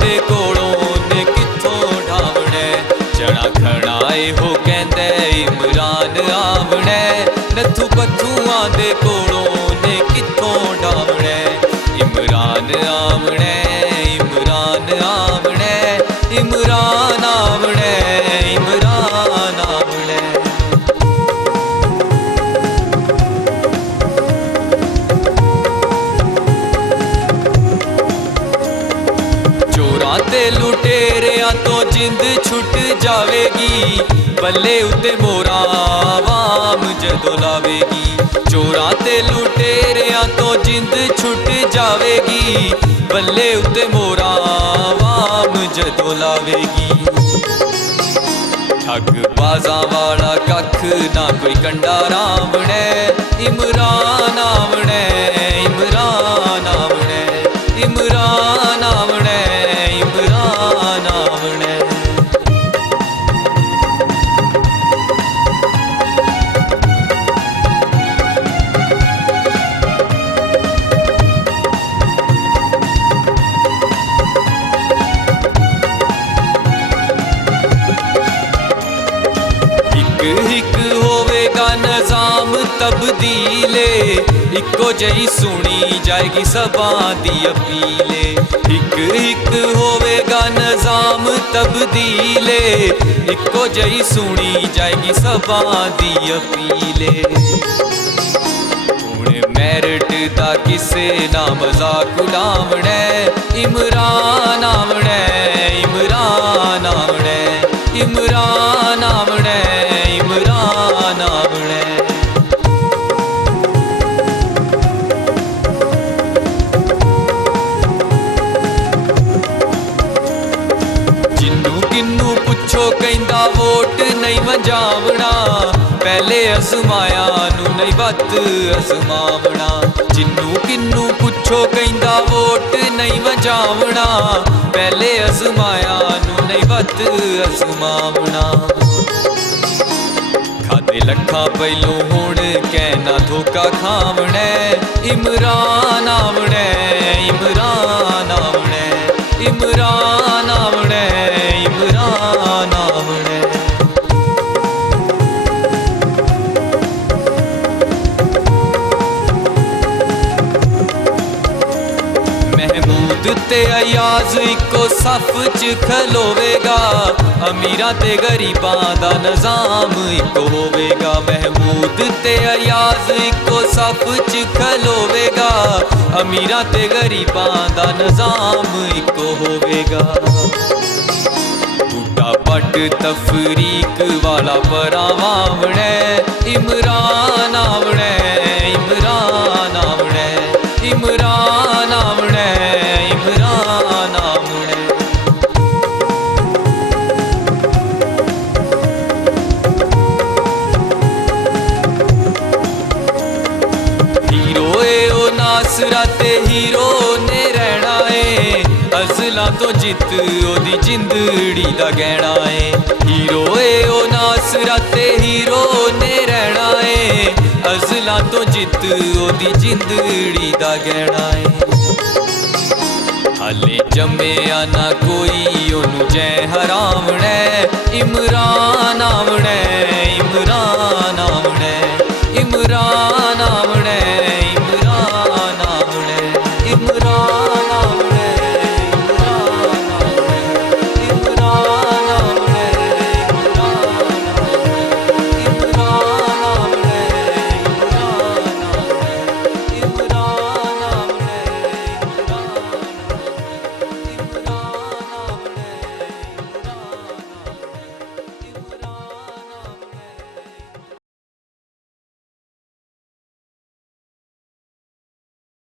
दे कोलों ने कित्थों ढावणे। जड़ा खड़ाए हो कहंदे इमरान आवणे, नत्थू पत्थुआं दे कोलों ने कित्थों ढावणे। इमरान आवणे, इमरान आवणे, इमरान आवणे, इमरान आवणे। चोरां ते लुटेरियां तो जिंद छुट जावेगी, बल्ले उत्ते मोरा आवाम जदों लावेगी। चोरां ते लुटेरियां तो जिंद छुट जावेगी, बल्ले उत्ते मोरा आवाम जदों लावेगी। ठग बाजां वाला कख ना कोई कंडा रावणे। इमरान आवणे, इमरान आवणे, इमरान आवणे, इमरान आवणे। हिक होवेगा नज़ाम तब्दीले, इक्को जही सुनी जाएगी सबां दी अपीले। हिक हिक होवेगा नज़ाम तब्दीले, इक्को जही सुनी जाएगी सबां दी अपीले। हुण मैरिट दा किसे ना मजाक उड़ावणे। इमरान आवणे, इमरान आवणे, इमरान आवणे, इमरान आवणे। जिन्नू किन्नू पुछो कहंदा वोट नहीं वंजावना, पहले अजमाया नू नहीं वत अजमावना। जिन्नू किन्नू पुछो कहंदा वोट नहीं वंजावना, पहले अजमाया नू नहीं वत अजमावना। खादे लखा पहलों हुण कहना धोखा खावणे। इमरान आवणे, इमरान आवणे, इमरान आवणे, इमरान आवणे। महमूद ते अयाज इको सफ च खलोवेगा, अमीरां ते गरीबां दा निज़ाम इको होवेगा। महमूद ते अयाज इको सफ च खलोवेगा, अमीरां ते गरीबां दा निज़ाम इको होवेगा। बूटा पट तफरीक वाला परावावणे। इमरान आवणे, इमरान आवणे, इमरान आवणे, इमरान आवणे। हीरो ए ओ नासरा ते हीरो ने रहना है, अज़लां तो जित ओदी जिंदड़ी दा गहना है। हीरो ए ओ नासरा ते हीरो ने रहना है, अज़लां तो जित ओदी जिंदड़ी दा गहना है। हाले जम्मिया ना कोई ओनू जै हरावणे। इमरान